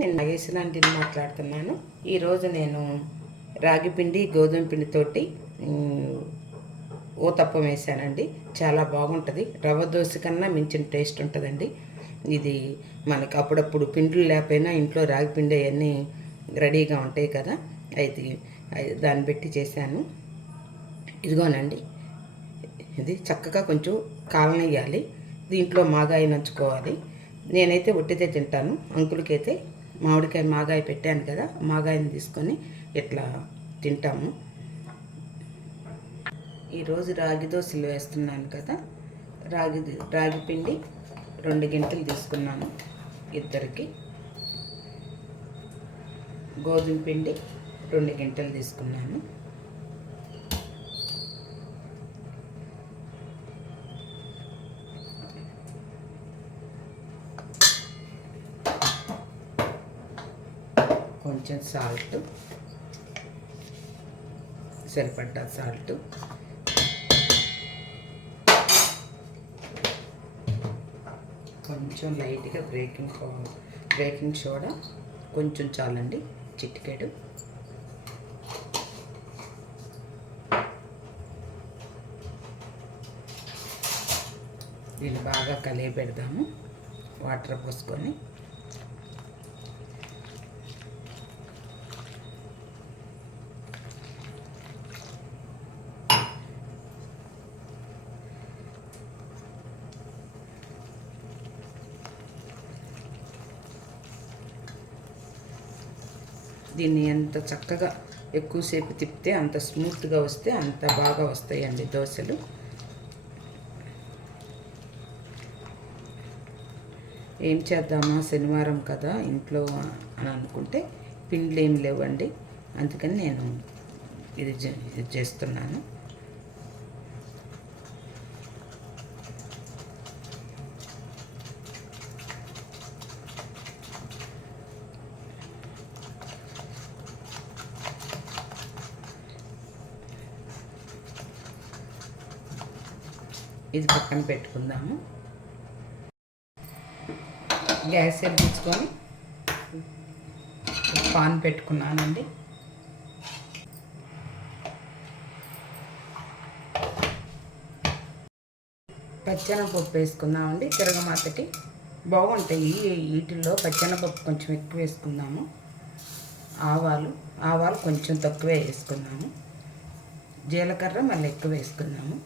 నేను నాగేశ్వరాంటిని మాట్లాడుతున్నాను. ఈరోజు నేను రాగి పిండి గోధుమ పిండితోటి ఊతప్పం వేసానండి. చాలా బాగుంటుంది. రవ్వ దోశ కన్నా మించిన టేస్ట్ ఉంటుందండి. ఇది మనకు అప్పుడప్పుడు పిండిలు లేకపోయినా ఇంట్లో రాగి పిండి అవన్నీ రెడీగా ఉంటాయి కదా, అయితే దాన్ని పెట్టి చేశాను. ఇదిగోనండి, ఇది చక్కగా కొంచెం కాలనెయ్యాలి. దీంట్లో మాగాయ నంచుకోవాలి. నేనైతే ఒట్టితే తింటాను. అంకులకైతే మామిడికాయ మాగాయ పెట్టాను కదా, మాగాయని తీసుకొని ఇట్లా తింటాము. ఈరోజు రాగి దోశలు వేస్తున్నాను కదా, రాగి పిండి 2 గంటలు తీసుకున్నాను ఇద్దరికి. గోధుమ పిండి 2 గంటలు తీసుకున్నాను. కొంచెం సాల్ట్, సరిపడ్డ సాల్ట్, కొంచెం లైట్గా బేకింగ్ సోడా, కొంచెం చాలండి, చిటికెడు. దీన్ని బాగా కలిగి పెడదాము వాటర్ పోసుకొని. దీన్ని ఎంత చక్కగా ఎక్కువసేపు తిప్పితే అంత స్మూత్గా వస్తే అంత బాగా వస్తాయండి దోశలు. ఏం చేద్దామా, శనివారం కదా ఇంట్లో అని అనుకుంటే పిండ్లు ఏం లేవండి. అందుకని నేను ఇది చేస్తున్నాను. ఇది పక్కన పెట్టుకుందాము. గ్యాస్ వెలిగించుకొని పాన్ పెట్టుకున్నానండి. పచ్చెనపప్పు వేసుకుందామండి. తిరగమాతకి బాగుంటాయి వీటిల్లో. పచ్చెనపప్పు కొంచెం ఎక్కువ వేసుకుందాము. ఆవాలు కొంచెం తక్కువే వేసుకుందాము. జీలకర్ర మళ్ళీ ఎక్కువ వేసుకుందాము.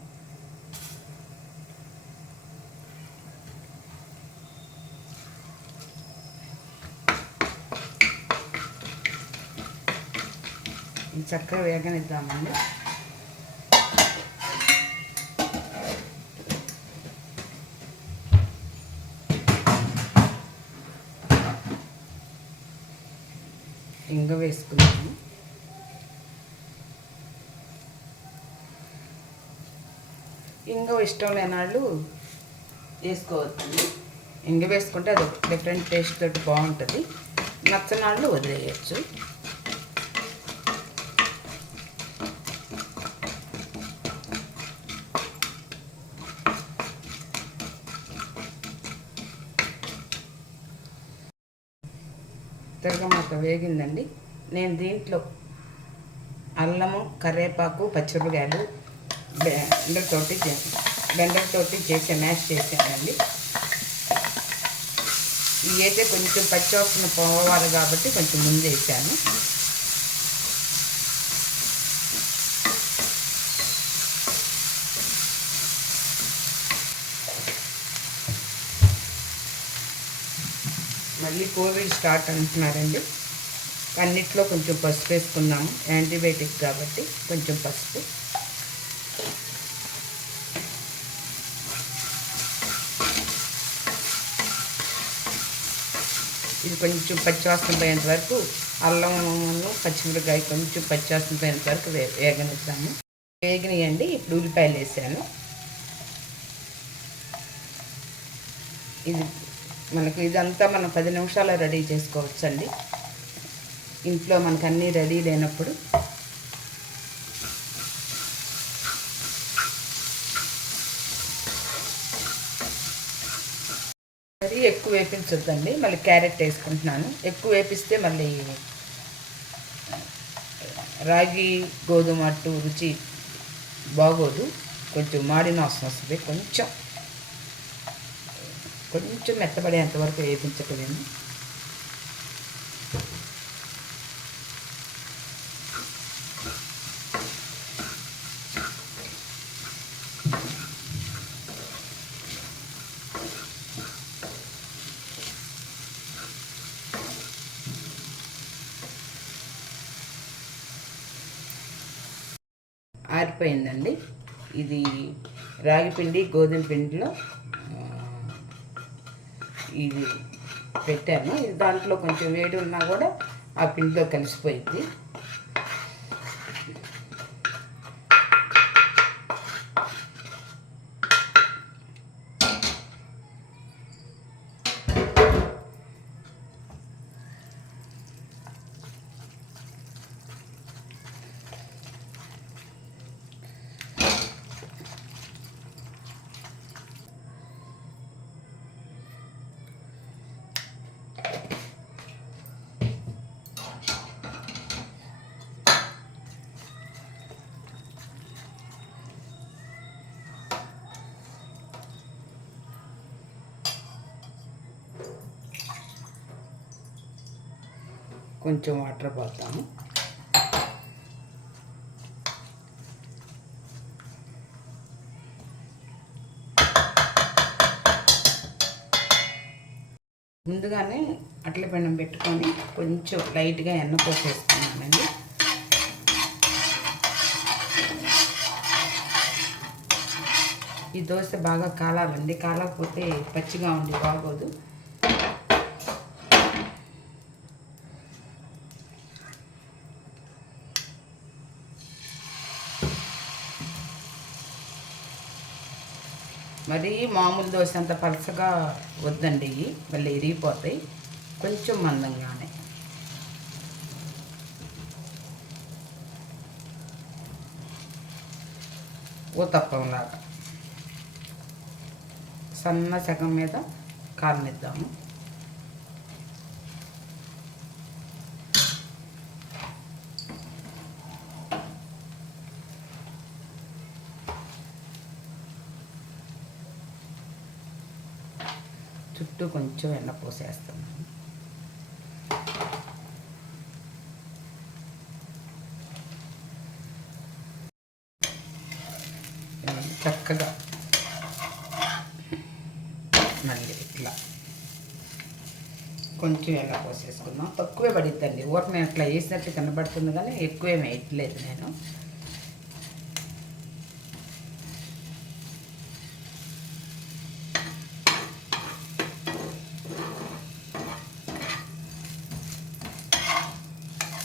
చక్కగా వేగనిద్దామండి. ఇంగ వేసుకున్నాము. ఇంగ ఇష్టం లేని వాళ్ళు వేసుకోవద్దండి. ఇంగ వేసుకుంటే అది డిఫరెంట్ టేస్ట్ తోటి బాగుంటుంది. నచ్చని వాళ్ళు వదిలేయచ్చు. తిరగమాత వేగిందండి. నేను దీంట్లో అల్లము, కరివేపాకు, పచ్చిమిరపకాయలు బ్లెండర్ తోటి చేసి మ్యాష్ చేసానండి. ఇవి అయితే కొంచెం పచ్చివాసన పోవాలి కాబట్టి కొంచెం ముందు వేసాను. మళ్ళీ కోవిడ్ స్టార్ట్ అంటున్నారండి. అన్నిట్లో కొంచెం పసుపు వేసుకున్నాము. యాంటీబయాటిక్ కాబట్టి కొంచెం పసుపు. ఇది కొంచెం పచ్చివాసన పోయేంత వరకు, అల్లము పచ్చిమిరపకాయ కొంచెం పచ్చివాసన పోయేంత వరకు వేగనిస్తాము. వేగినాయండి. ఇప్పుడు ఉల్లిపాయలు వేసాను. ఇది మనకు ఇదంతా మనం 10 నిమిషాలు రెడీ చేసుకోవచ్చండి. ఇంట్లో మనకు అన్నీ రెడీ లేనప్పుడు. మరీ ఎక్కువ ఎక్కువ వేపించొద్దండి. మళ్ళీ క్యారెట్ వేసుకుంటున్నాను. ఎక్కువ వేపిస్తే మళ్ళీ రాగి గోధుమ అట్టు రుచి బాగోదు, కొంచెం మాడిన వాసన వస్తుంది. కొంచెం మెత్తబడేంత వరకు వేపించకలేము. ఆరిపోయిందండి. ఇది రాగి పిండి గోధుమ పిండిలో ఇది పెట్టాను. దాంట్లో కొంచెం వేడి ఉన్నా కూడా ఆ పిండిలో కలిసిపోయింది. కొంచెం వాటర్ పోతాము. ముందుగానే అట్ల పెనం పెట్టుకొని కొంచెం లైట్గా ఎన్న పోసేస్తున్నానండి. ఈ దోశ బాగా కాలాలండి, కాలకపోతే పచ్చిగా ఉండి బాగోదు. మరి మామూలు దోశ అంత పలసగా వద్దండి, ఇవి మళ్ళీ ఇరిగిపోతాయి. కొంచెం మందంగానే ఊతప్పంలాగా సన్న సగం మీద కాలనిద్దాము. చుట్టూ కొంచెం ఎన్న పోసేస్తున్నాను. చక్కగా మళ్ళీ ఇట్లా కొంచెం ఎలా పోసేసుకుందాం. తక్కువే పడిద్దండి, ఊరిని అట్లా వేసినట్టు కనబడుతుంది కానీ ఎక్కువేమి వేయట్లేదు నేను.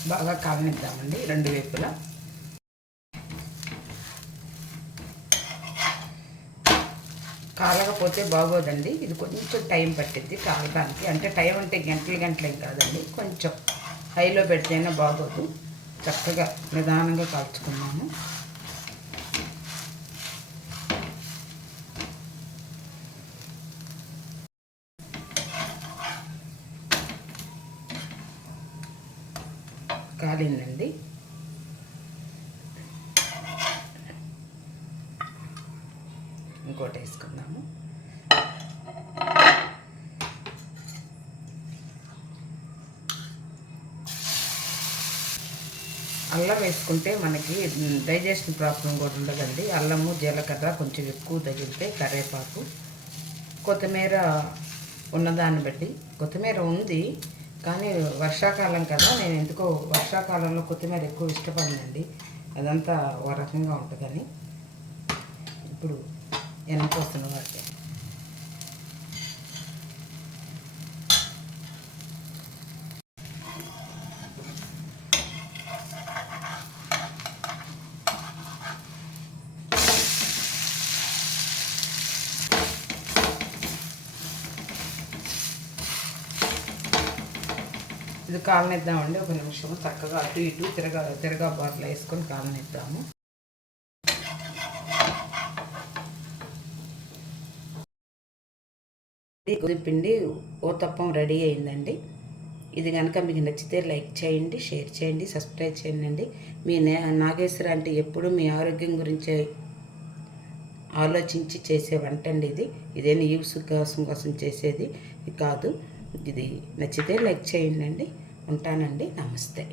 బాగా కాలనిద్దామండి రెండు వైపులా. కాలకపోతే బాగోదండి, ఇది కొంచెం టైం పట్టిద్ది కాలడానికి. అంటే టైం అంటే గంటలేం కాదండి, కొంచెం హైలో పెడితేనే బాగోదు. చక్కగా నిదానంగా కాల్చుకున్నాము. కాలిందండి. ఇంకోటి వేసుకుందాము. అల్లం వేసుకుంటే మనకి డైజెషన్ ప్రాబ్లం కూడా ఉండదండి. అల్లము జీలకర్ర కొంచెం ఎక్కువ తగిలితే, కరివేపాకు, కొత్తిమీర ఉన్నదాన్ని బట్టి. కొత్తిమీర ఉంది కానీ వర్షాకాలం కదా, నేను ఎందుకో వర్షాకాలంలో కొత్తిమీర ఎక్కువ ఇష్టపడనండి, అదంతా ఒక రకంగా ఉంటుందని. ఇప్పుడు ఎనపోస్తున్న వాటి ఇది కాలనిద్దామండి. ఒక నిమిషం చక్కగా అటు ఇటు తిరగా బాటిల్ వేసుకొని కాలనిద్దాము. గోధుమ పిండి ఊతప్పం రెడీ అయిందండి. ఇది కనుక మీకు నచ్చితే లైక్ చేయండి, షేర్ చేయండి, సబ్స్క్రైబ్ చేయండి. మీ నాగేశ్వర అంటే ఎప్పుడు మీ ఆరోగ్యం గురించి ఆలోచించి చేసే వంట అండి ఇది. ఇదేనా యూస్ కోసం చేసేది కాదు. ఇది నచ్చితే లైక్ చేయండి. ఉంటానండి. నమస్తే.